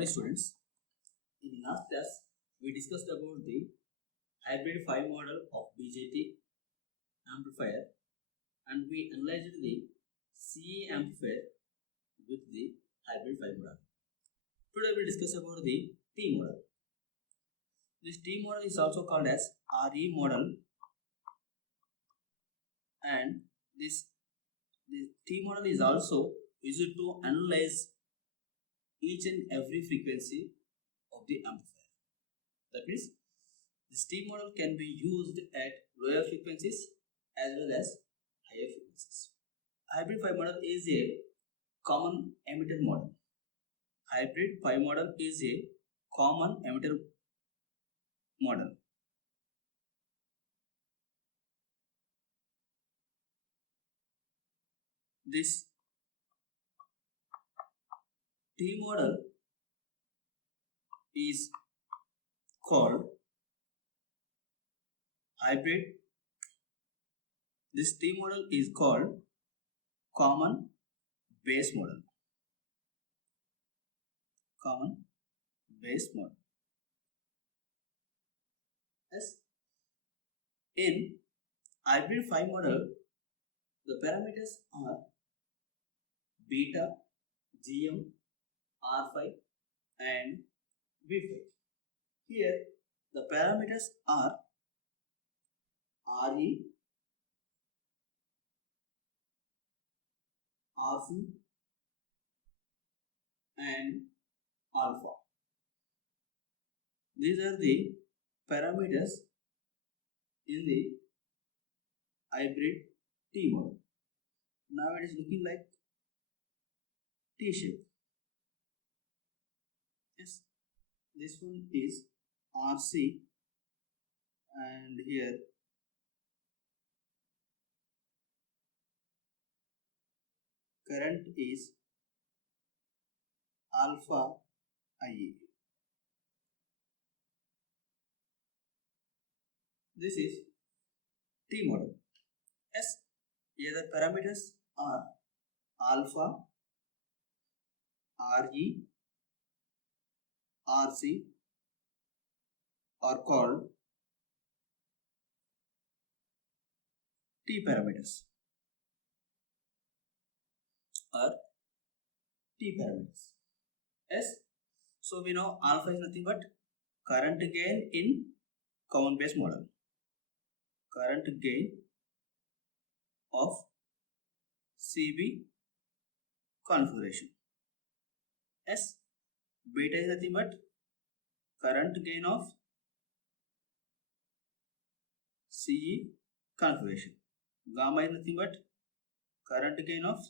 Morning students, in last class we discussed about the hybrid 5 model of BJT amplifier and we analyzed the CE amplifier with the hybrid 5 model. Today we will discuss about the T model. This T model is also called as RE model, and this T model is also used to analyze each and every frequency of the amplifier. That means this T model can be used at lower frequencies as well as higher frequencies. Hybrid 5 model is a common emitter model. Hybrid 5 model is a common emitter model. This T model is called hybrid. This T model is called common base model. Common base model. Yes. In hybrid 5 model, the parameters are beta, GM, R5 and V5. Here the parameters are RE, RC and alpha. These are the parameters in the hybrid T model. Now it is looking like T shape. Yes, this one is RC and here current is alpha IA. This is T model. Yes, here the parameters are alpha, RE, RC are called T parameters or T parameters. Yes, so we know alpha is nothing but current gain in common base model. Current gain of CB configuration. S, beta is nothing but current gain of CE configuration. Gamma is nothing but current gain of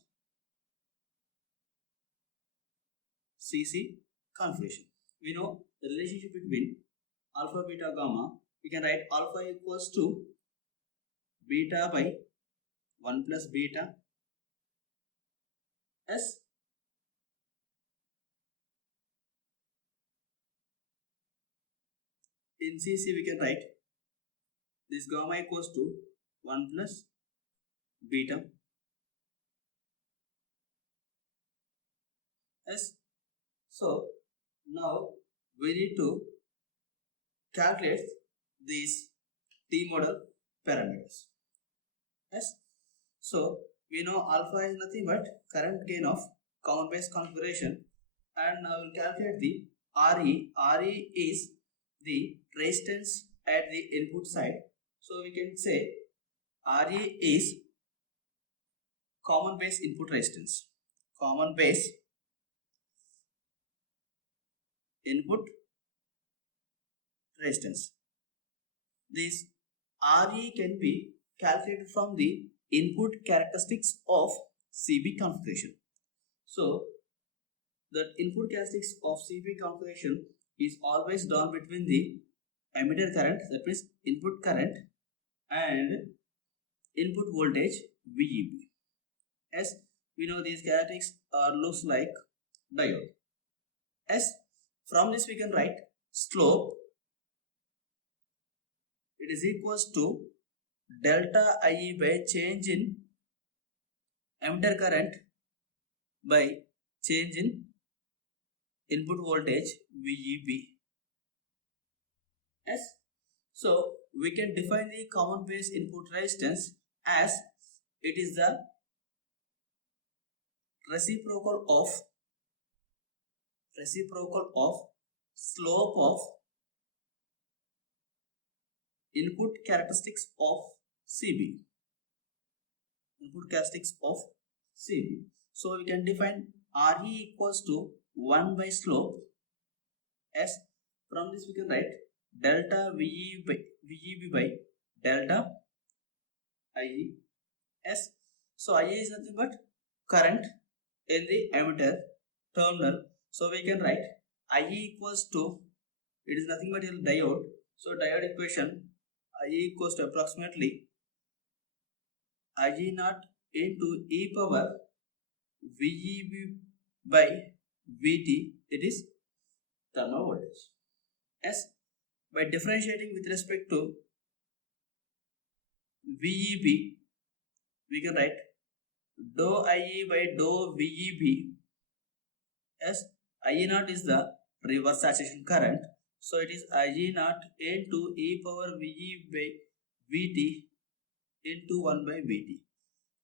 CC configuration. We know the relationship between alpha, beta, gamma. We can write alpha equals to beta by 1 plus beta S in CC. We can write this gamma equals to 1 plus beta S. So now we need to calculate these T model parameters. Yes. So we know alpha is nothing but current gain of common base configuration, and now we'll calculate the RE. RE is the resistance at the input side. So we can say RE is common base input resistance. Common base input resistance. This RE can be calculated from the input characteristics of CB configuration. So the input characteristics of CB configuration is always done between the emitter current, that means input current, and input voltage VEB. As we know, these characteristics looks like diode. As from this we can write slope, it is equals to delta IE by change in emitter current by change in input voltage VEB. Yes. So we can define the common base input resistance as it is the reciprocal of slope of input characteristics of CB. Input characteristics of CB. So we can define RE equals to 1 by slope. As from this we can write delta VEB by delta IE. As so IE is nothing but current in the emitter terminal. So we can write IE equals to, it is nothing but a diode. So diode equation IE equals to approximately IG naught into e power VEB by VT, it is thermal voltage. As by differentiating with respect to VEB, we can write dou IE by dou VEB. As IE naught is the reverse saturation current, so it is IG naught into e power VE by VT into 1 by VT.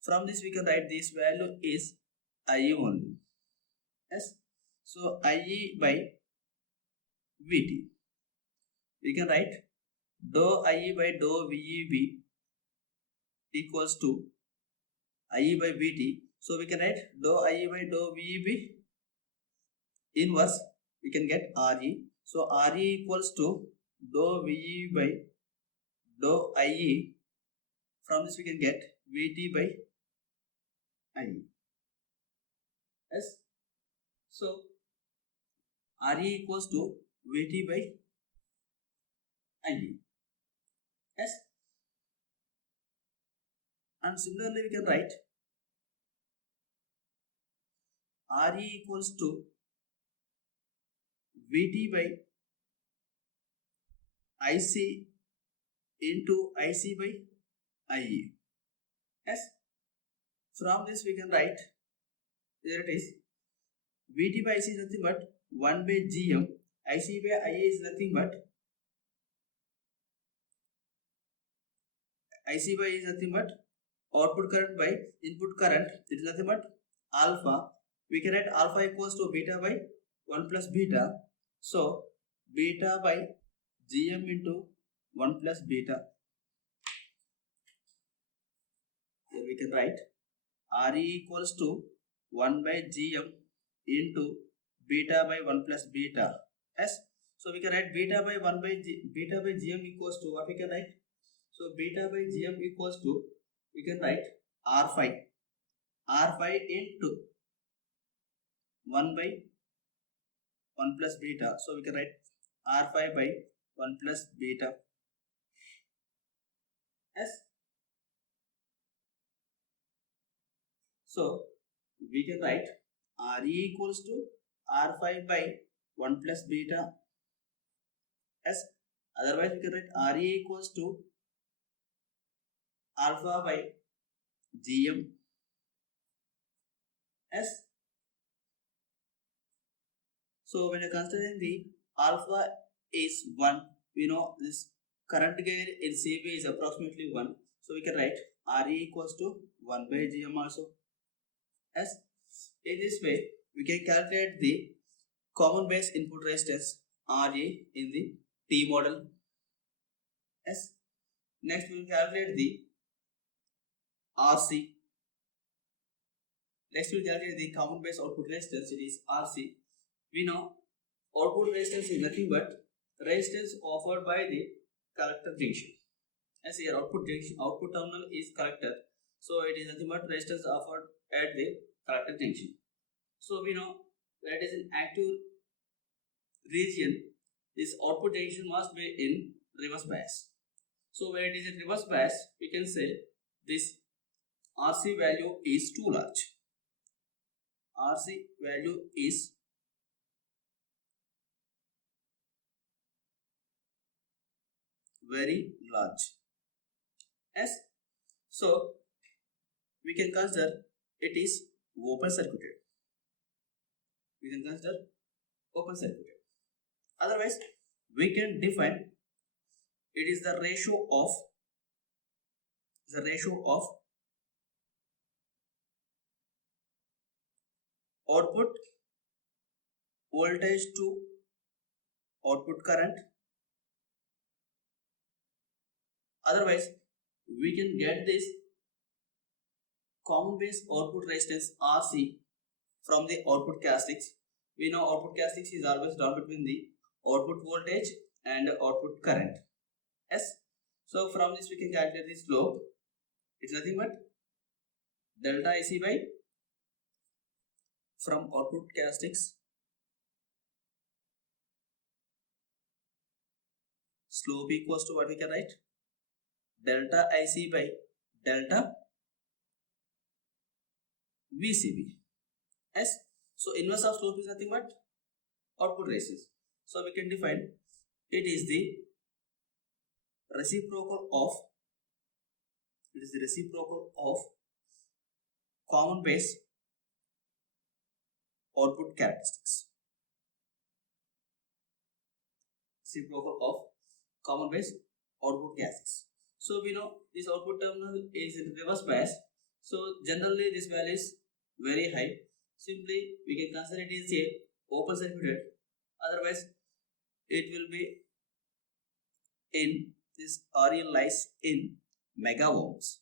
From this we can write this value is IE only. Yes. So IE by VT. We can write dou IE by dou VEB equals to IE by VT. So we can write dou IE by dou VEB inverse. We can get RE. So RE equals to dou VE by dou IE. From this we can get VT by IE. Yes. So RE equals to VT by IE. Yes. And similarly we can write RE equals to VT by IC into IC by IE. Yes. From this we can write, here it is, VT by IC is nothing but 1 by GM, IC by IA is nothing but output current by input current, it is nothing but alpha. We can write alpha equals to beta by 1 plus beta. So beta by GM into 1 plus beta. Here we can write RE equals to 1 by GM into beta by 1 plus beta. Yes. So we can write beta by GM equals to what we can write? So beta by GM equals to, we can write R5 into 1 by 1 plus beta. So we can write R5 by 1 plus beta. Yes. So we can write RE equals to R5 by 1 plus beta. Yes. Otherwise we can write RE equals to alpha by GM. Yes. So when you are considering the alpha is 1, we know this current gain in CB is approximately 1. So we can write RE equals to 1 by GM also. Yes. In this way we can calculate the common base input resistance RE in the T model. Yes. Next we will calculate the RC. Next we will calculate the common base output resistance, it is RC. We know output resistance is nothing but resistance offered by the collector junction. As here output terminal is collector, so it is nothing but resistance offered at the collector junction. So we know that is in active region, this output junction must be in reverse bias. So when it is in reverse bias, we can say this RC value is too large. RC value is very large. Yes. So we can consider it is open circuited. We can consider open circuited. Otherwise, we can define it is the ratio of output voltage to output current. Otherwise, we can get this common base output resistance RC from the output characteristics. We know output characteristics is always drawn between the output voltage and output current. Yes. So from this we can calculate the slope. It's nothing but delta IC by from output characteristics slope equals to what we can write, delta IC by delta VCB. Yes. So inverse of slope is nothing but output resistance. So we can define it is the reciprocal of common base output characteristics. Reciprocal of common base output characteristics. So we know this output terminal is in reverse bias. So generally this value is very high. Simply we can consider it is a open circuited. Otherwise it will be in this RE lies in mega ohms.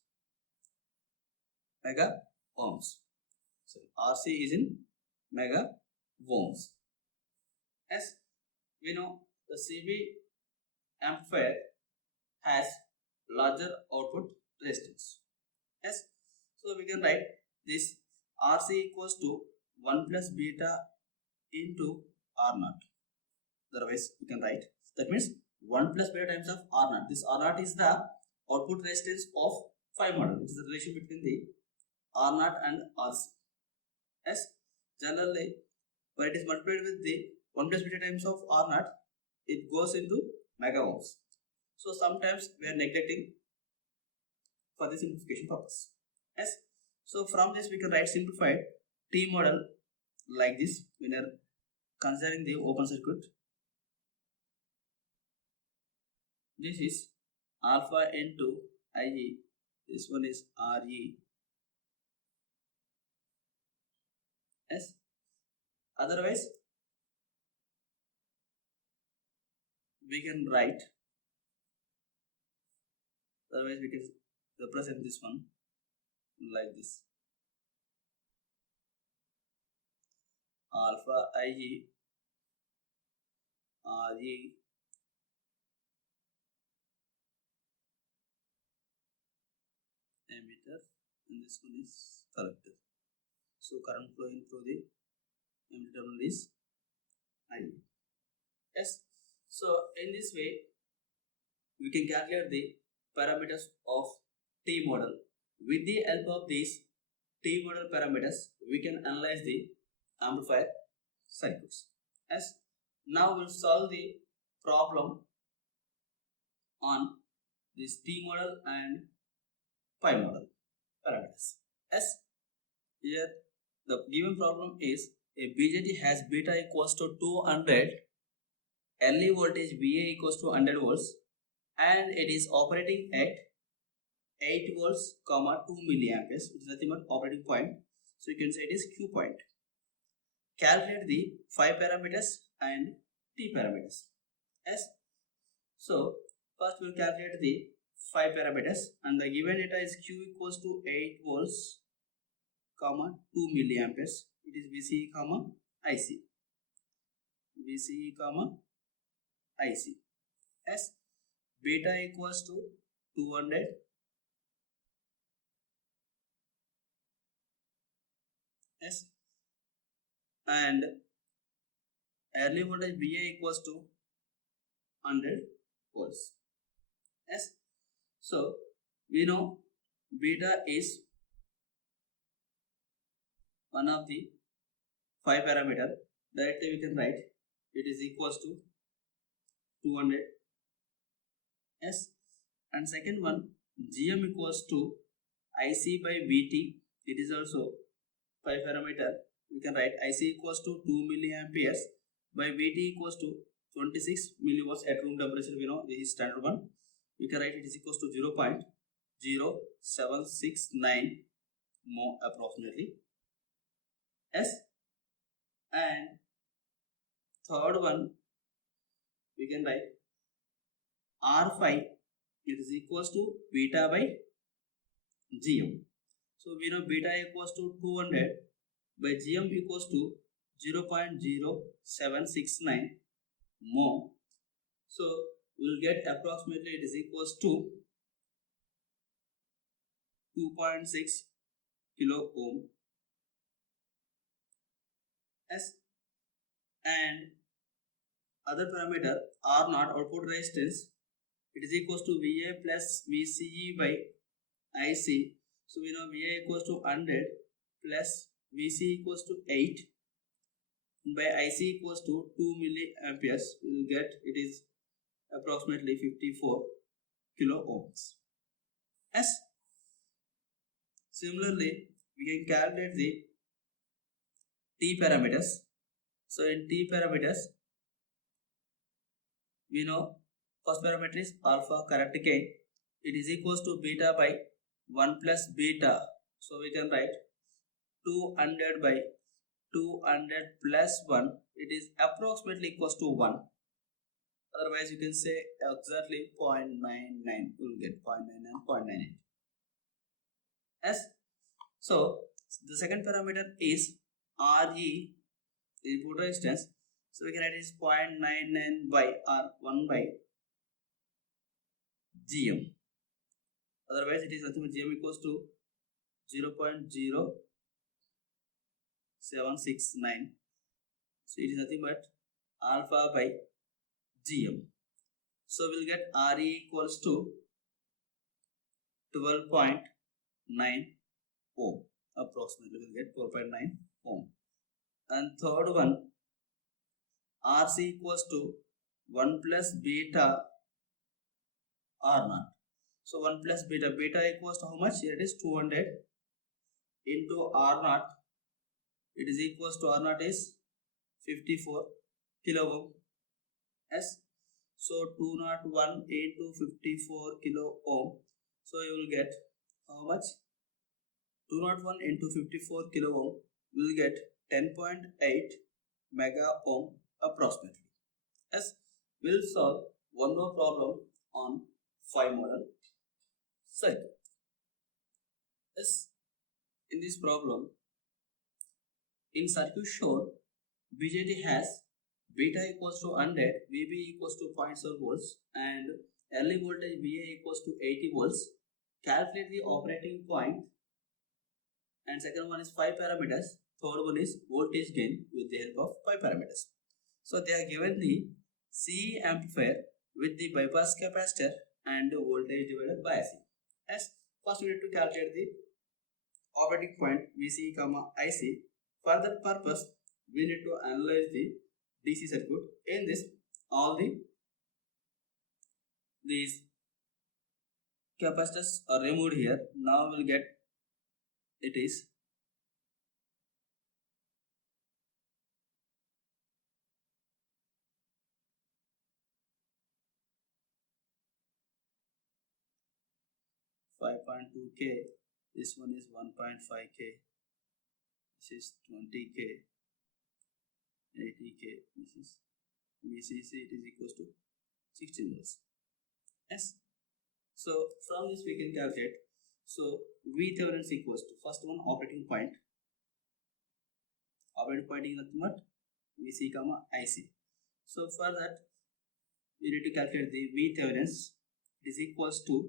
So RC is in mega ohms. As we know, the CB amplifier has larger output resistance. Yes. So we can write this RC equals to 1 plus beta into R0. Otherwise we can write, that means 1 plus beta times of R0. This R0 is the output resistance of phi model. It is the relation between the R0 and RC. Yes. Generally when it is multiplied with the 1 plus beta times of R0, it goes into mega ohms. So sometimes we are neglecting for the simplification purpose. Yes. So from this we can write simplified T model like this when we are considering the open circuit. This is alpha into IE. This one is RE. Yes. Otherwise we can write, otherwise we can represent this one like this, alpha IE RE emitter and this one is collector. So current flowing through the emitter terminal is IE. Yes. So in this way we can calculate the parameters of T model. With the help of these T model parameters we can analyze the amplifier circuits. As now we'll solve the problem on this T model and pi model parameters. As here the given problem is a BJT has beta equals to 200, LE voltage VA equals to 100 volts and it is operating at 8 volts, 2 milliamperes, which is nothing but operating point. So you can say it is Q point. Calculate the phi parameters and T parameters. Yes. So first we will calculate the phi parameters and the given data is Q equals to 8 volts, 2 milliamperes. It is VCE, IC. VCE, IC. Yes. Beta equals to 200. Yes. And early voltage VA equals to 100 volts. Yes. So we know beta is one of the phi parameter. Directly we can write it is equals to 200. Yes. And second one, GM equals to IC by VT. It is also phi parameter. We can write IC equals to 2 milliamperes. by Vt equals to 26 millivolts at room temperature. We know this is standard one. We can write it is equals to 0.0769 mho approximately. Yes, and third one we can write R5 it is equals to beta by Gm. So we know beta equals to 200 by Gm equals to 0.0769 mho. So we will get approximately it is equals to 2.6 kilo ohm. Yes, and other parameter R naught output resistance it is equals to VA plus VCE by IC. So we know VA equals to 100 plus VC equals to 8 by IC equals to 2 milliamperes. We will get it is approximately 54 kilo ohms. Yes. Similarly, we can calculate the T parameters. So in T parameters, we know first parameter is alpha current gain. It is equals to beta by 1 plus beta. So we can write 200 by 200 plus 1. It is approximately equals to 1. Otherwise, you can say exactly 0.99. You will get 0.99, 0.98. Yes. So the second parameter is Re, input resistance. So we can write it is 0.99 by R1 by Gm. Otherwise, it is nothing but Gm equals to 0.0769. So it is nothing but alpha by Gm. So we'll get Re equals to 12.9 ohm. Approximately we'll get 12.9 ohm. And third one, Rc equals to 1 plus beta R naught. So 1 plus beta. Beta equals to how much? Here it is 200 into R naught. It is equals to R naught is 54 kilo ohm. Yes. So 201 into 54 kilo ohm. So you will get how much? 201 into 54 kilo ohm will get 10.8 mega ohm approximately. Yes, we'll solve one more problem on 5 model circuit. Yes, in this problem, in circuit shown, BJT has beta equals to 100, VB equals to 0.7 volts, and early voltage VA equals to 80 volts. Calculate the operating point. And second one is 5 parameters. Third one is voltage gain with the help of 5 parameters. So they are given the CE amplifier with the bypass capacitor and voltage divider biasing. As first we need to calculate the operating point VC, IC. For that purpose, we need to analyze the DC circuit. In this, all these capacitors are removed here. Now we'll get it is 5.2K, this one is 1.5K, this is 20K, 80K, this is VCC, it is equals to 16 volts. Yes. So from this we can calculate. So V Thevenin is equals to first one operating point. Operating point is nothing but VC, IC. So for that we need to calculate the V Thevenin. It is equals to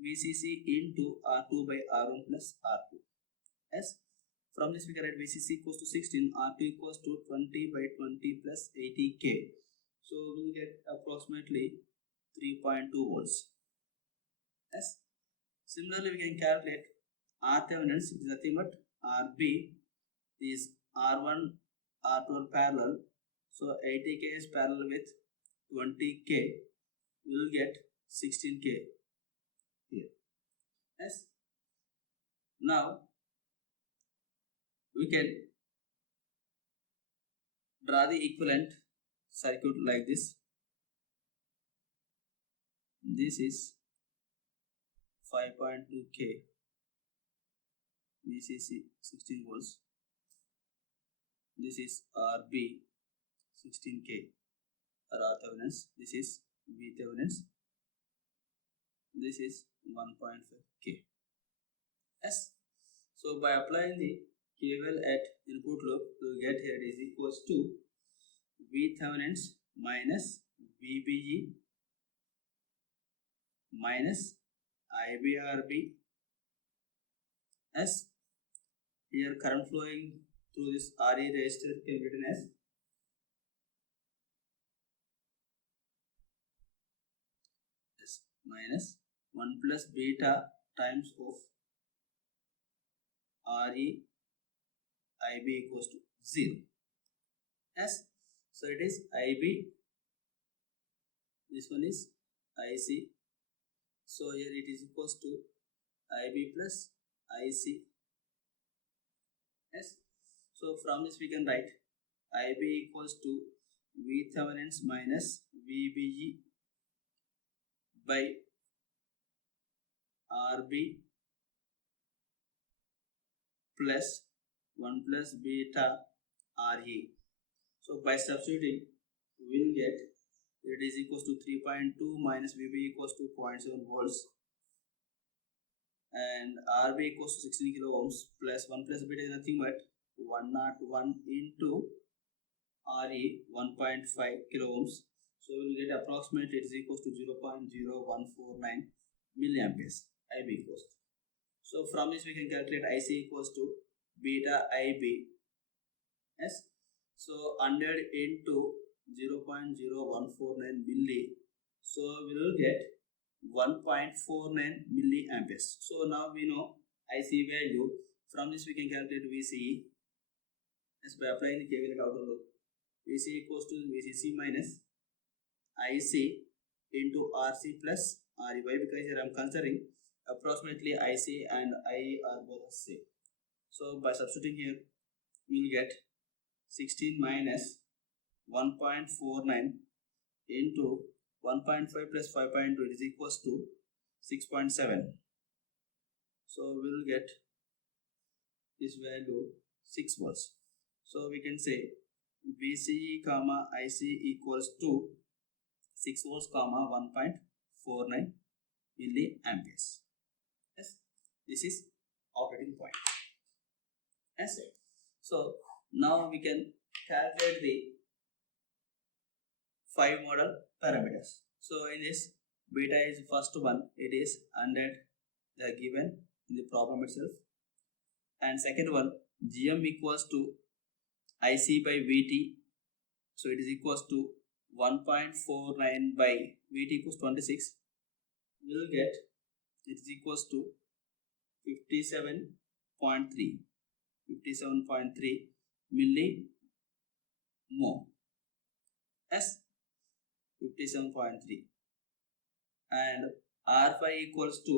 VCC into R2 by R1 plus R2. Yes. From this we can write VCC equals to 16, R2 equals to 20 by 20 plus 80K. So we will get approximately 3.2 volts. Yes. Similarly, we can calculate R Thevenin is nothing but RB is R1, R2 are parallel. So 80K is parallel with 20K. We will get 16K here. Yes. Now we can draw the equivalent circuit like this. This is 5.2K VCC 16 volts. This is RB 16K or R Thevenins. This is V Thevenins. This is 1.5K. Yes. So by applying the KVL at input loop, you will get here it is equals to V Thevenins minus VBE minus IBRB. As here current flowing through this RE resistor can be written as minus 1 plus beta times of RE IB equals to 0. Yes, so it is IB, this one is IC, so here it is equals to IB plus IC. Yes, so from this we can write IB equals to V Thevenins minus VBE by RB plus 1 plus beta RE. So by substituting, we will get it is equals to 3.2 minus VB equals to 0.7 volts and RB equals to 16 kilo ohms plus 1 plus beta is nothing but 101 into RE 1.5 kilo ohms. So we will get approximately it is equals to 0.0149 milliamperes IB equals to. So from this we can calculate IC equals to beta IB. Yes. So 100 into 0.0149 milli. So we will get 1.49 milliamperes. So now we know IC value. From this we can calculate VCE. As by applying the KVL at outer loop, VC equals to VCC minus IC into RC plus RE. Why? Because here I am considering approximately IC and IE are both the same. So by substituting here, we will get 16 minus 1.49 into 1.5 plus 5.2 is equals to 6.7. So we will get this value 6 volts. So we can say VCE comma IC equals to 6 volts comma 1.49 milliamperes. Yes, this is operating point. Yes. So now we can calculate the 5 model parameters. So in this, beta is first one, it is 100 the given in the problem itself, and second one GM equals to IC by VT, so it is equals to 1.49 by VT equals 26. We will get it is equals to 57.3 millimole. Yes, 57.3, and R5 equals to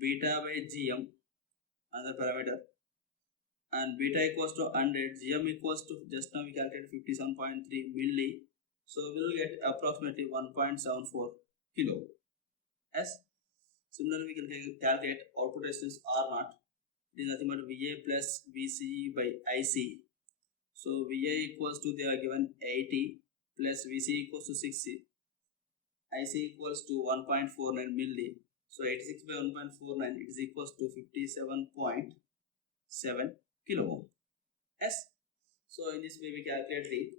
beta by GM, another parameter, and beta equals to 100, GM equals to, just now we calculated 57.3 milli, so we will get approximately 1.74 kilo. Yes, similarly we can calculate output resistance R0. It is nothing but VA plus VCE by IC. So VA equals to, they are given 80 plus VC equals to 60, IC equals to 1.49 milli. So 86 by 1.49, it is equals to 57.7 kilo ohm. Yes. So in this way we calculate the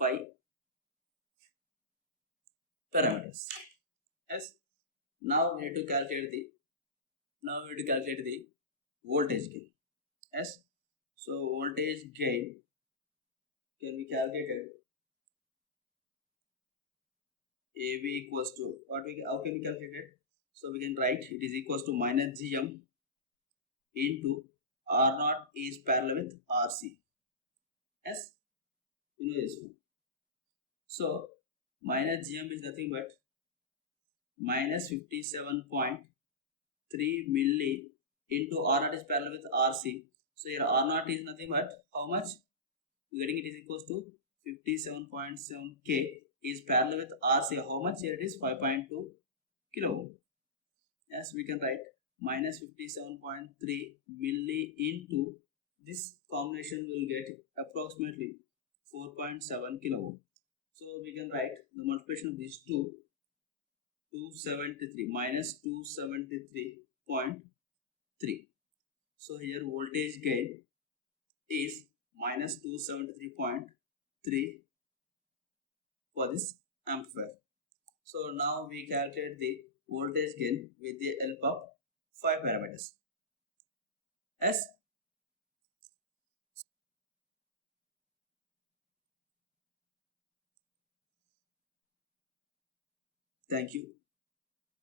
5 parameters. Yes. Now we need to calculate the voltage gain. Yes. So voltage gain can be calculated. AV equals to how can we calculate it? So we can write it is equals to minus GM into R0 is parallel with RC. Yes, you know this one. So minus GM is nothing but minus 57.3 milli into R0 is parallel with RC. So here R0 is nothing but how much? getting it is equals to 57.7K is parallel with RC. How much? Here it is 5.2 kilo ohm. Yes, we can write minus 57.3 milli into this combination will get approximately 4.7 kilo ohm. So we can write the multiplication of these two, 273 minus 273.3. So here voltage gain is minus 273.3 for this amplifier. So now we calculate the voltage gain with the help of 5 parameters. Yes. Thank you.